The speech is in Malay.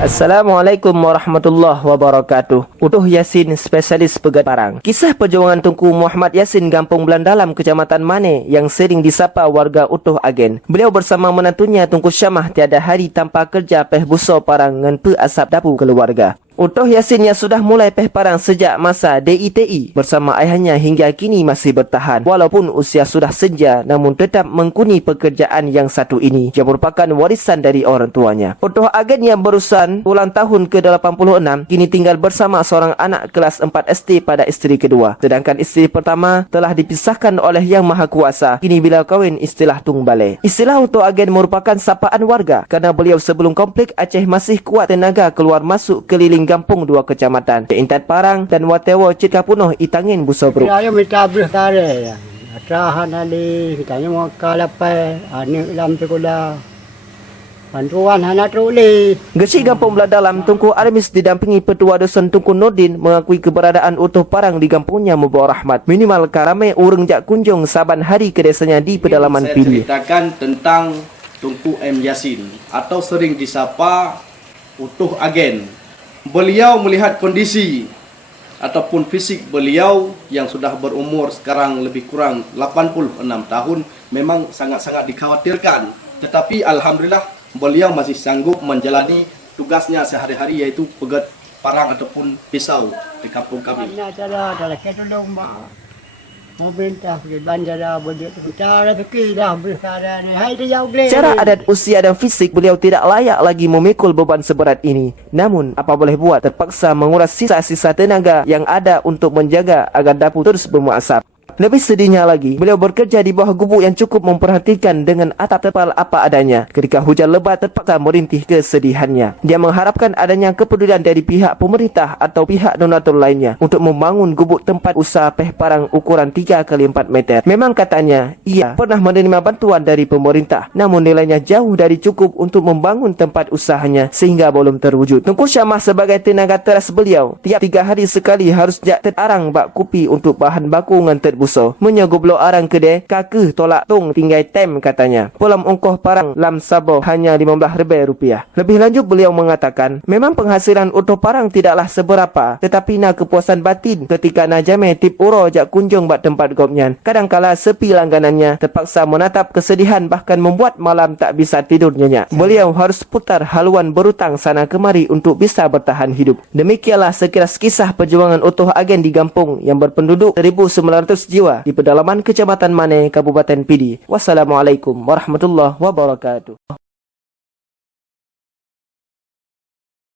Assalamualaikum warahmatullahi wabarakatuh. Utuh Yasin, spesialis pegat parang. Kisah perjuangan Tunku Muhammad Yasin, Kampung Belandalam, Kecamatan Mane, yang sering disapa warga Utuh Agen. Beliau bersama menantunya Tunku Syamah tiada hari tanpa kerja peh buso parang ngan pe asap dapur keluarga. Utuh Yasin yang sudah mulai peh parang sejak masa DITI bersama ayahnya hingga kini masih bertahan. Walaupun usia sudah senja, namun tetap mengkuni pekerjaan yang satu ini. Ia merupakan warisan dari orang tuanya. Utuh Agen yang berusan ulang tahun ke-86 kini tinggal bersama seorang anak kelas 4 SD pada isteri kedua. Sedangkan isteri pertama telah dipisahkan oleh Yang Maha Kuasa. Kini bila kahwin istilah tung balai. Istilah Utuh Agen merupakan sapaan warga kerana beliau sebelum konflik Aceh masih kuat tenaga keluar masuk keliling kampung dua kecamatan, Intat Parang dan Watewo Cika Punoh Itangin Busobruk. Saya minta belah tarik. Atrahan ali, kita mau kalapai, anik lam sekolah. Bantuan anak troli. Gesi Kampung Belandalam, Tunku Armis didampingi Petua Dusun Tunku Nordin mengakui keberadaan Utuh Parang di kampungnya membawa rahmat. Minimal karame urang jak kunjung saban hari ke desanya di pedalaman Pidi. Saya ceritakan tentang Tunku M. Yasin atau sering disapa Utuh Agen. Beliau melihat kondisi ataupun fisik beliau yang sudah berumur sekarang lebih kurang 86 tahun memang sangat-sangat dikhawatirkan. Tetapi alhamdulillah beliau masih sanggup menjalani tugasnya sehari-hari, yaitu pegat parang ataupun pisau di kampung kami. Secara adat, usia dan fisik beliau tidak layak lagi memikul beban seberat ini. Namun, apa boleh buat, terpaksa menguras sisa-sisa tenaga yang ada untuk menjaga agar dapur terus bermuasab. Lebih sedihnya lagi, beliau bekerja di bawah gubuk yang cukup memperhatikan dengan atap tepal apa adanya. Ketika hujan lebat terpaksa merintih kesedihannya. Dia mengharapkan adanya kepedulian dari pihak pemerintah atau pihak donatur lainnya untuk membangun gubuk tempat usaha peh parang ukuran 3 kali 4 meter. Memang katanya, ia pernah menerima bantuan dari pemerintah, namun nilainya jauh dari cukup untuk membangun tempat usahanya sehingga belum terwujud. Tunku Syamah sebagai tenaga teras beliau, tiap 3 hari sekali harus jak terarang bak kupi untuk bahan baku ngan terbuso. Menyogoblo arang kedai kakeh tolak tung tinggai tem katanya. Pulam ongkoh parang lam sabo hanya Rp15,000. Lebih lanjut beliau mengatakan, memang penghasilan Utuh Parang tidaklah seberapa, tetapi na kepuasan batin ketika na jame tip uro jak kunjung bak tempat gopnyan. Kadangkala sepi langganannya, terpaksa menatap kesedihan bahkan membuat malam tak bisa tidur nyenyak. Beliau harus putar haluan berutang sana kemari untuk bisa bertahan hidup. Demikianlah sekilas kisah perjuangan Utuh Agen di kampung yang berpenduduk 1,900 jiwa di pedalaman Kecamatan Mane, Kabupaten Pidi. Wassalamualaikum warahmatullahi wabarakatuh.